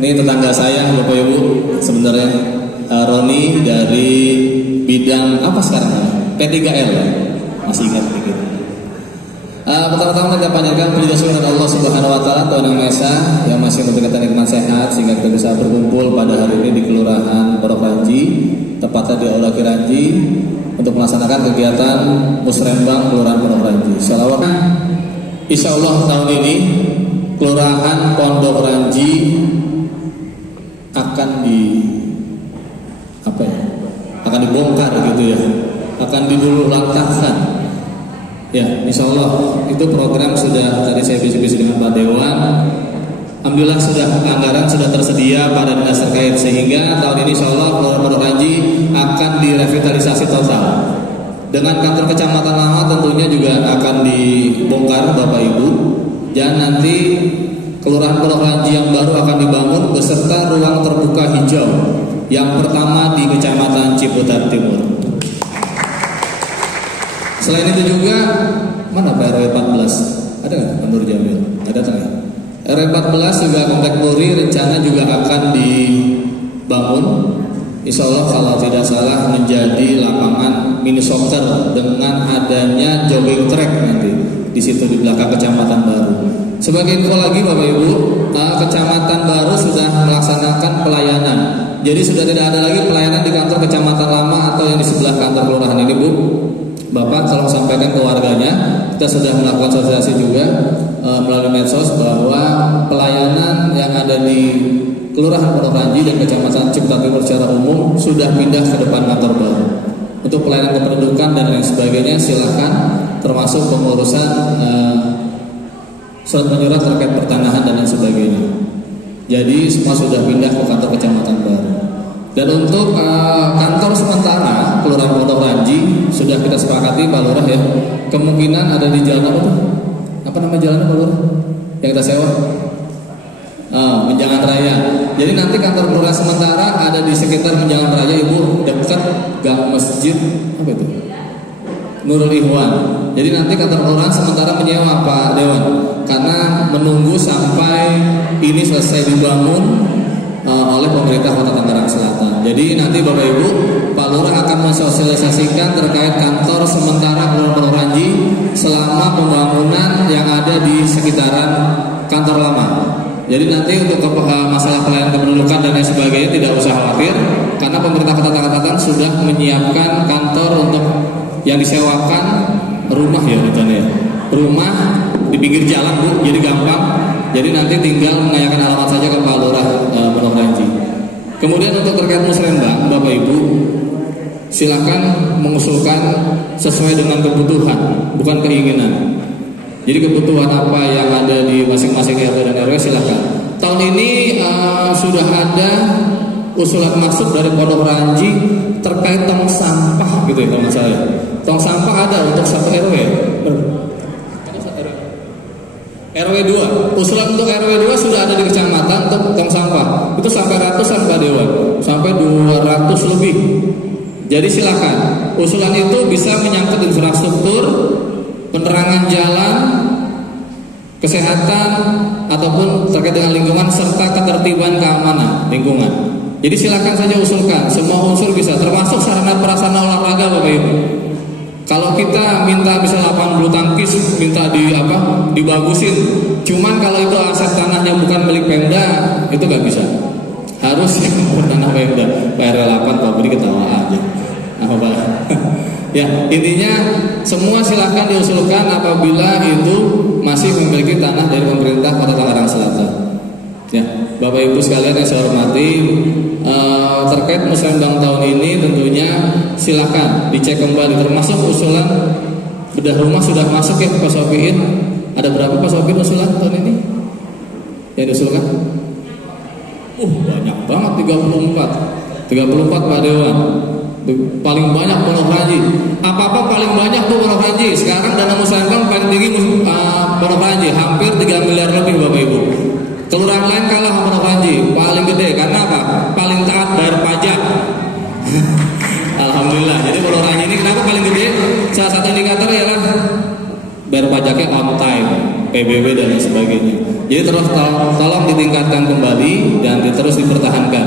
Ini tetangga saya Bapak Ibu sebenarnya, Roni dari bidang apa sekarang? P3L, masih ingat dikit. Pertama-tama kita panjatkan puji syukur kepada Allah Subhanahu Wa Taala Tuhan Yang Maha Esa yang masih memberikan nikmat sehat sehingga kita bisa berkumpul pada hari ini di Kelurahan Pondok Ranji, tepatnya di Aula Kiranji, untuk melaksanakan kegiatan Musrembang Kelurahan Pondok Ranji. Insya Allah tahun ini Kelurahan Pondok Ranji akan akan dibongkar gitu ya, akan diluluhlantahkan. Ya, insya Allah itu program sudah tadi saya bisik-bisik dengan Pak Dewan. Alhamdulillah anggaran sudah tersedia pada dinas terkait sehingga tahun ini insya Allah Kelurahan Pondok Ranji akan direvitalisasi total. Dengan kantor kecamatan lama tentunya juga akan dibongkar Bapak Ibu, dan nanti Kelurahan Pondok Ranji yang baru akan dibangun beserta ruang terbuka hijau yang pertama di Kecamatan Ciputat Timur. Selain itu juga mana Pak RW 14? Ada nggak Nur Jamil? Ada tak? RW 14 juga Komplek Puri rencana juga akan dibangun. Insya Allah kalau tidak salah menjadi lapangan mini soccer dengan adanya jogging track nanti di situ di belakang Kecamatan Baru. Sebagai info lagi Bapak Ibu, Kecamatan Baru sudah melaksanakan pelayanan. Jadi sudah tidak ada lagi pelayanan di kantor Kecamatan Lama atau yang di sebelah kantor kelurahan ini, Bu. Bapak tolong sampaikan ke warganya, kita sudah melakukan sosialisasi juga melalui medsos bahwa pelayanan yang ada di Kelurahan Pondok Ranji dan Kecamatan Ciputat Timur secara umum sudah pindah ke depan kantor baru. Untuk pelayanan kependudukan dan lain sebagainya silakan, termasuk pengurusan surat menyurat terkait pertanahan dan lain sebagainya. Jadi semua sudah pindah ke kantor Kecamatan baru. Dan untuk kantor sementara Kelurahan Pondok Ranji sudah kita sepakati Pak Lurah ya, kemungkinan ada di jalan apa tuh? Apa nama jalannya Pak Lurah? Yang kita sewa? Menjangan Raya. Jadi nanti kantor kelurahan sementara ada di sekitar Menjangan Raya, Ibu, dekat gang masjid apa itu? Nurul Ikhwan. Jadi nanti kantor kelurahan sementara menyewa Pak Dewan, karena menunggu sampai ini selesai dibangun oleh pemerintah Kota Tangerang Selatan. Jadi nanti Bapak Ibu, Pak Lurah akan mensosialisasikan terkait kantor sementara Kelurahan Pondok Ranji selama pembangunan yang ada di sekitaran kantor lama. Jadi nanti untuk masalah pelayanan kependudukan dan lain sebagainya tidak usah khawatir, karena pemerintah Kota Tangerang sudah menyiapkan kantor untuk yang disewakan rumah ya, rumah di pinggir jalan Bu, jadi gampang. Jadi nanti tinggal menanyakan alamat saja ke Pak Lurah Pondok Ranji. Kemudian untuk terkait musrembang, Bapak Ibu silakan mengusulkan sesuai dengan kebutuhan, bukan keinginan. Jadi kebutuhan apa yang ada di masing-masing RT dan RW silakan. Tahun ini sudah ada usulan masuk dari Pondok Ranji terkait tong sampah gitu ya kalau nggak salah. Tong sampah ada untuk satu RW. RW 2, usulan untuk RW 2 sudah ada di kecamatan untuk tong sampah. Itu sampai ratusan Pak Dewan, sampai 200 lebih. Jadi silakan. Usulan itu bisa menyangkut infrastruktur, penerangan jalan, kesehatan, ataupun terkait dengan lingkungan serta ketertiban keamanan lingkungan. Jadi silakan saja usulkan. Semua unsur bisa, termasuk sarana prasarana olahraga Bapak Ibu. Kalau kita minta bisa lapangan bulu tangkis, minta dibagusin. Cuman kalau itu aset tanahnya bukan milik Pemda, itu nggak bisa. Harus yang bertanah Pemda. PR 8 Pak Budi ketawa aja. Apa Pak? Ya, intinya semua silakan diusulkan apabila itu masih memiliki tanah dari pemerintah Kota Tangerang Selatan. Ya, Bapak Ibu sekalian yang saya hormati, terkait musrembang tahun ini tentunya silakan dicek kembali, termasuk usulan bedah rumah sudah masuk ya Pak Sofiin. Ada berapa Pak Sofiin usulan tahun ini yang diusulkan? Banyak banget, 34 Pak Dewan. Paling banyak Pondok Ranji. Apa-apa paling banyak tuh Pondok Ranji. Sekarang dana musrembang paling tinggi Pondok Ranji, hampir 3 miliar lebih Bapak Ibu. Kelurahan lain kalah sama Pondok Ranji, paling gede karena apa? Paling taat bayar pajak. Alhamdulillah. Jadi Pondok Ranji ini kenapa paling gede? Salah satu indikator ialah bayar pajaknya on time. PBB dan lain sebagainya. Jadi terus tolong ditingkatkan kembali dan terus dipertahankan.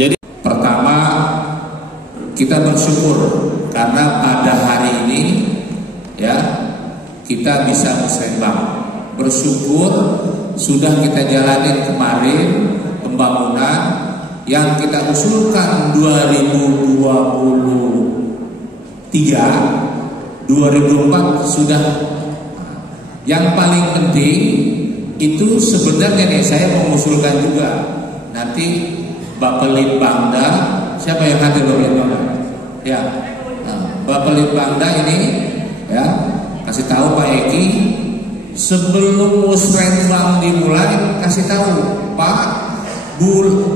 Jadi pertama kita bersyukur karena pada hari ini ya kita bisa musrembang. Bersyukur sudah kita jalanin kemarin pembangunan yang kita usulkan 2023, 2004 sudah. Yang paling penting itu sebenarnya nih saya mengusulkan juga nanti Bapelin Bangda, siapa yang hadir Bapelin Bangda? Ya, Bapelin Bangda ini ya kasih tahu Pak Eki sebelum musrembang dimulai, kasih tahu Pak,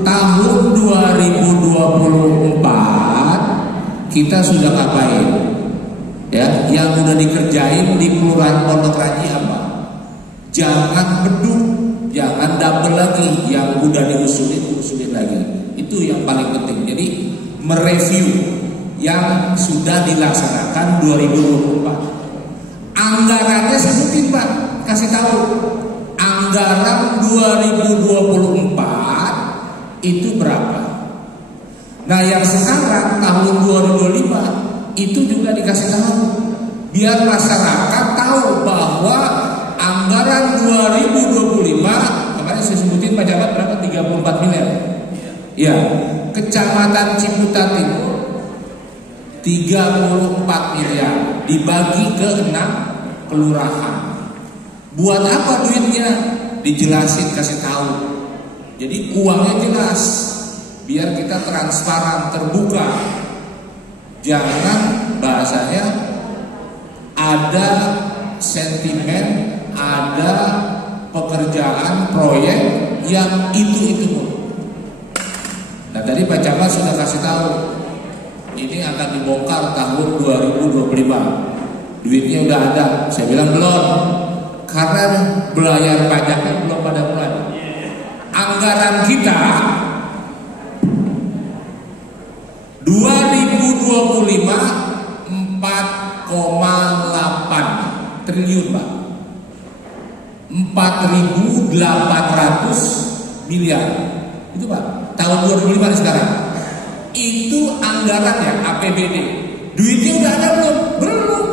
tahun 2024 kita sudah ngapain? Ya, yang udah dikerjain di Kelurahan Pondok Ranji apa? Jangan beduk, jangan double lagi, yang udah diusulin lagi. Itu yang paling penting. Jadi mereview yang sudah dilaksanakan 2024. Anggarannya sebutin Pak, kasih tahu. Anggaran 2024 itu berapa? Nah yang sekarang tahun 2025 itu juga dikasih tahu biar masyarakat tahu bahwa anggaran 2025 kemarin saya sebutin Pak Jabat berapa 34 miliar ya, Kecamatan Ciputat Timur 34 miliar dibagi ke 6 kelurahan. Buat apa duitnya? Dijelasin, kasih tahu. Jadi uangnya jelas biar kita transparan, terbuka. Jangan bahasanya ada sentimen, ada pekerjaan proyek yang itu. Nah tadi Pak Camat sudah kasih tahu ini akan dibongkar tahun 2025. Duitnya udah ada. Saya bilang belum, karena belayar pajaknya belum pada mulai. Anggaran kita 2025 4,8 triliun Pak, 4.800 miliar itu Pak, tahun 2005 sekarang. Itu anggarannya APBD. Duitnya udah ada belum? Belum.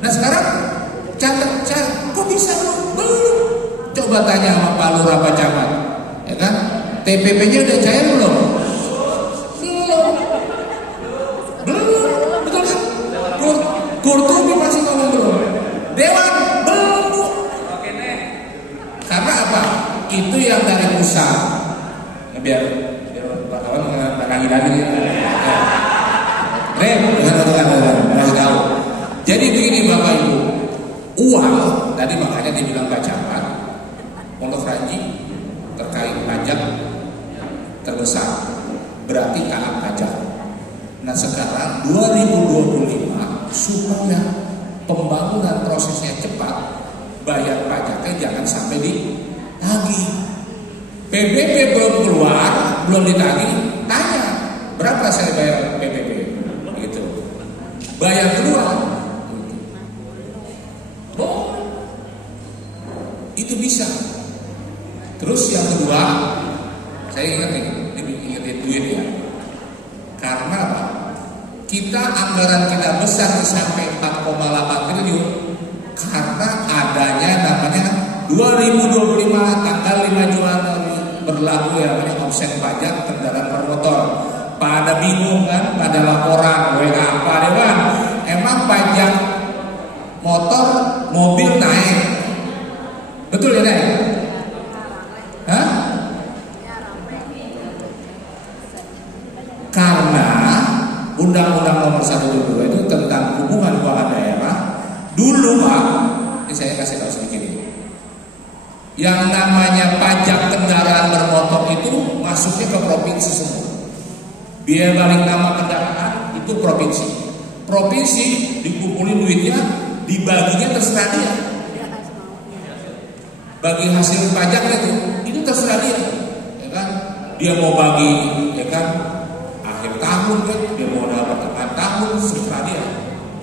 Nah sekarang catat, kok bisa belum? Coba tanya sama Pak Lurah Pak Camat, ya kan? TPP-nya udah cair belum? Belum, betul kan? Kurtubi masih ngomong belum. Dewan belum Bu. Karena apa? Itu yang dari pusat. Biar Pak Kawan mengenai lagi. Ngasih tahu. Jadi begini Bapak Ibu, uang tadi makanya dibilang Pak Camat, Pondok Ranji terkait pajak terbesar berarti taat pajak. Nah sekarang 2025 supaya pembangunan prosesnya cepat, bayar pajaknya jangan sampai ditagih. PBB belum keluar, belum ditagih, tanya berapa saya bayar PBB, gitu. Bayar keluar, oh, itu bisa. Terus yang kedua, saya ingetin duit ya. Karena apa? Kita anggaran kita besar sampai 4,8 triliun karena adanya namanya 2025 tanggal 5 Januari berlaku yang namanya offset pajak kendaraan bermotor. Pada bingung kan, pada laporan WA apa Dewan, emang pajak motor mobil naik, betul ya naik? Hah? Karena Undang-Undang Nomor 122 itu tentang hubungan keuangan daerah dulu Pak, ini saya kasih tahu sedikit ini. Yang namanya pajak kendaraan bermotor itu masuknya ke provinsi semua. Biaya balik nama kendaraan itu provinsi. Provinsi dikumpulin duitnya, dibaginya terserah dia. Bagi hasil pajaknya itu terserah dia, ya kan? Dia mau bagi, ya kan? Akhir tahun kan, dia mau dapat tengah tahun, terserah dia.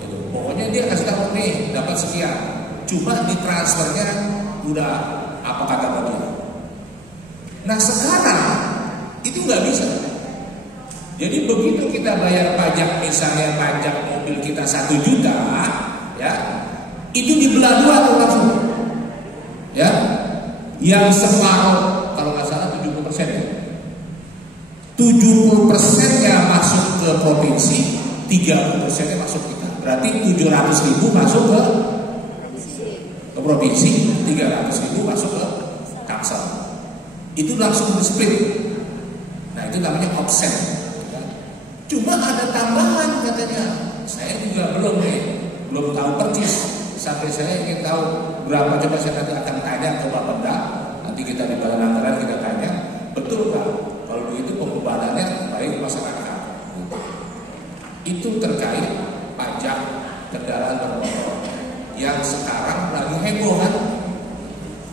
Gitu. Pokoknya dia kasih tahu nih dapat sekian. Cuma di transfernya udah apa kata dia. Nah sekarang itu nggak bisa. Jadi begitu kita bayar pajak, misalnya pajak mobil kita 1 juta, ya, itu dibelah 2 tuh langsung, ya, yang separuh kalau nggak salah 70% ya, 70%-nya masuk ke provinsi, 30%-nya masuk kita. Berarti 700.000 masuk ke provinsi, 300.000 masuk ke Tangsel. Itu langsung di-split. Nah itu namanya offset. Cuma ada tambahan katanya. Saya juga belum tahu persis. Sampai saya ingin tahu berapa, coba saya nanti akan tanya ke Pak Pemda. Nanti kita di Badan Anggaran kita tanya, betul Pak, kalau begitu pembebanannya baik masyarakat. Itu terkait pajak kendaraan bermotor yang sekarang lagi heboh kan?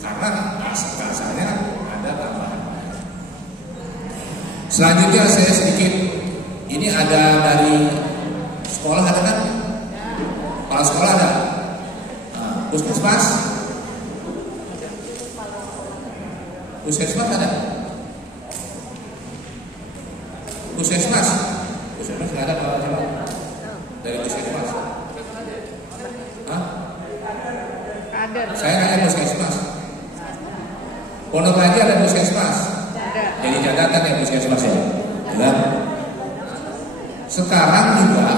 Karena asal-asalnya ada tambahan. Selanjutnya saya sedikit. Ini ada dari sekolah ada kan? Kepala sekolah ada? Puskesmas? Puskesmas ada? Puskesmas? Puskesmas nggak ada kalau coba dari puskesmas? Hah? Ada. Saya nanya puskesmas. Pondok Raja ada puskesmas? Ada. Jadi catatan ya puskesmas ya? Ya. Sekarang juga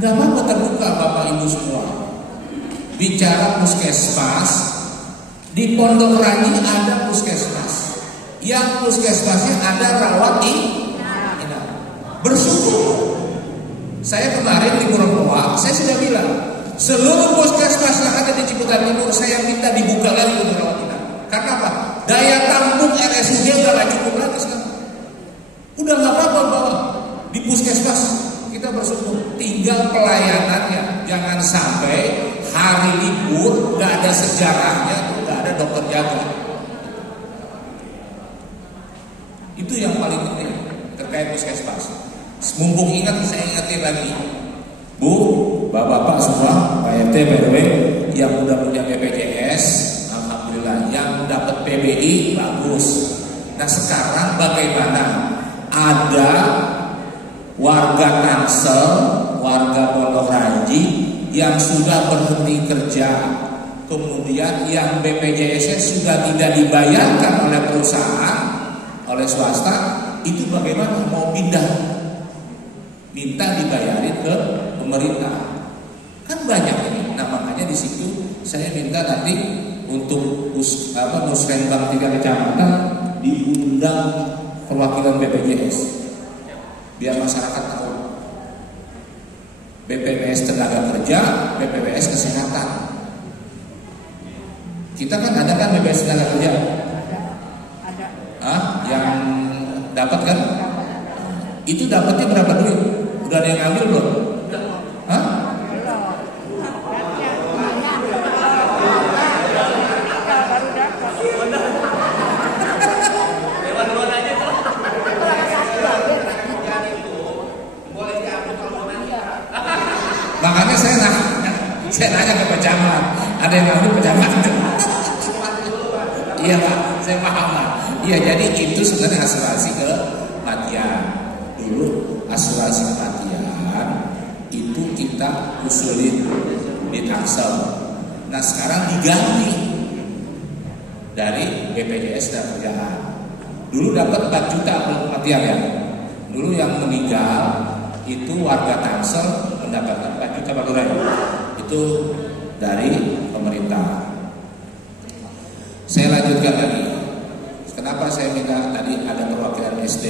nggak apa-apa terbuka Bapak Ibu semua. Bicara puskesmas, di Pondok Ranji ada puskesmas. Yang puskesmasnya ada rawat inap. Bersyukur. Saya kemarin di Purwokerto, saya sudah bilang seluruh puskesmas yang ada di Ciputat Timur saya minta dibuka lagi untuk rawat inap. Karena apa? Daya tampung RSUD udah nggak cukup lagi sekarang. Udah nggak apa-apa bawa. Di puskesmas kita bersyukur, tinggal pelayanannya. Jangan sampai hari libur gak ada sejarahnya, gak ada dokter jaga. Itu yang paling penting terkait puskesmas. Mumpung ingat, saya ingatin lagi, Bu, Bapak-bapak semua, Pak RT, Pak RW yang udah punya BPJS, alhamdulillah. Yang dapat PBI bagus. Nah sekarang bagaimana? Ada warga Tangsel, warga Pondok Ranji yang sudah berhenti kerja, kemudian yang BPJS-nya sudah tidak dibayarkan oleh perusahaan, oleh swasta, itu bagaimana? Mau pindah, minta dibayarin ke pemerintah. Kan banyak ini. Nah makanya di situ saya minta nanti untuk Musrenbang 3 kecamatan diundang perwakilan BPJS. Biar masyarakat tahu BPJS tenaga kerja, BPJS kesehatan. Kita kan ada kan BPJS tenaga kerja? Ada. Yang dapat kan? Itu dapatnya berapa duit? Udah ada yang ngambil belum? Hah? Makanya saya nanya ke pejabat, ada yang ngambil pejabat? Iya Pak, saya paham Pak. Iya, jadi itu sebenarnya asuransi kematian. Dulu asuransi kematian itu kita usulin di Tangsel. Nah sekarang diganti dari BPJS dan kerjaan. Dulu dapat 4 juta kematian ya. Dulu yang meninggal itu warga Tangsel mendapatkan 4 juta Pak Lurah. Itu dari pemerintah. Saya lanjutkan lagi. Kenapa saya minta tadi ada perwakilan SD?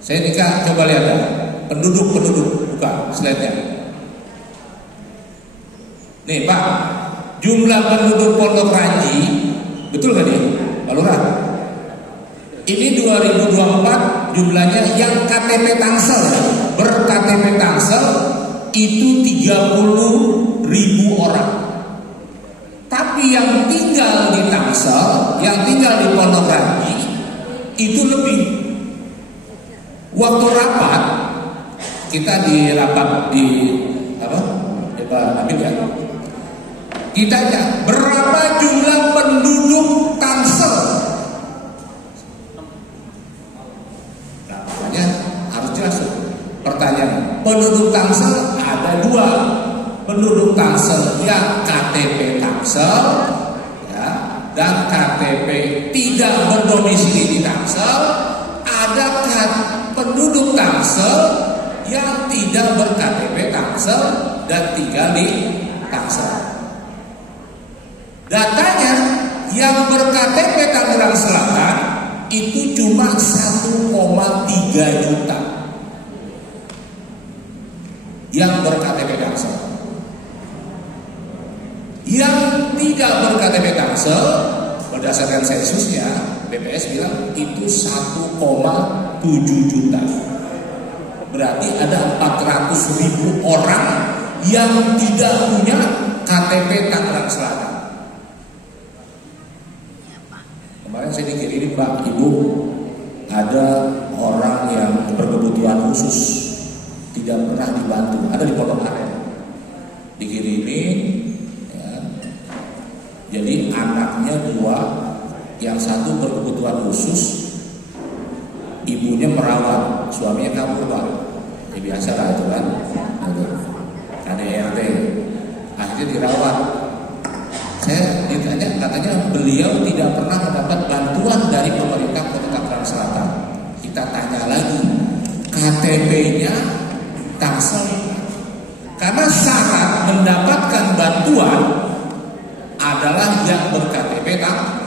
Saya nikah, coba lihat ya. Penduduk, buka slide-nya. Nih Pak, jumlah penduduk Pondok Ranji, betul gak nih Pak Lurah? Ini 2024 jumlahnya yang KTP Tangsel, ber-KTP Tangsel itu 30.000 orang. Tapi yang tinggal di Tangsel, yang tinggal di Pondok Ranji itu lebih. Waktu rapat, kita di rapat di Coba ambil ya. Kita tanya, berapa jumlah penduduk Tangsel? Nah, makanya harus jelas. Pertanyaan, penduduk Tangsel ada 2. Penduduk Tangsel yang KTP Tangsel, ya, dan KTP tidak berdomisili di Tangsel. Ada penduduk Tangsel yang tidak ber-KTP Tangsel dan tinggal di Tangsel. Datanya yang ber-KTP Tangerang Selatan itu cuma 1,3 juta yang ber-KTP Tangsel. Yang tidak ber-KTP Tangsel berdasarkan sensusnya BPS bilang itu 1,7 juta. Berarti ada 400.000 orang yang tidak punya KTP Tangerang Selatan. Kemarin saya dikirimin Pak Ibu, ada orang yang berkebutuhan khusus tidak pernah dibantu, ada di Pondok Aren. Dikirimin, ya. Jadi anaknya 2, yang satu berkebutuhan khusus, ibunya merawat, suaminya kabur Pak. Ya biasa lah itu kan, KDRT. Akhirnya dirawat. Saya ditanya, katanya beliau tidak pernah mendapat bantuan dari pemerintah Kota Tangerang Selatan. Kita tanya lagi, KTP-nya Tangsel. Karena syarat mendapatkan bantuan adalah yang ber-KTP Tangsel.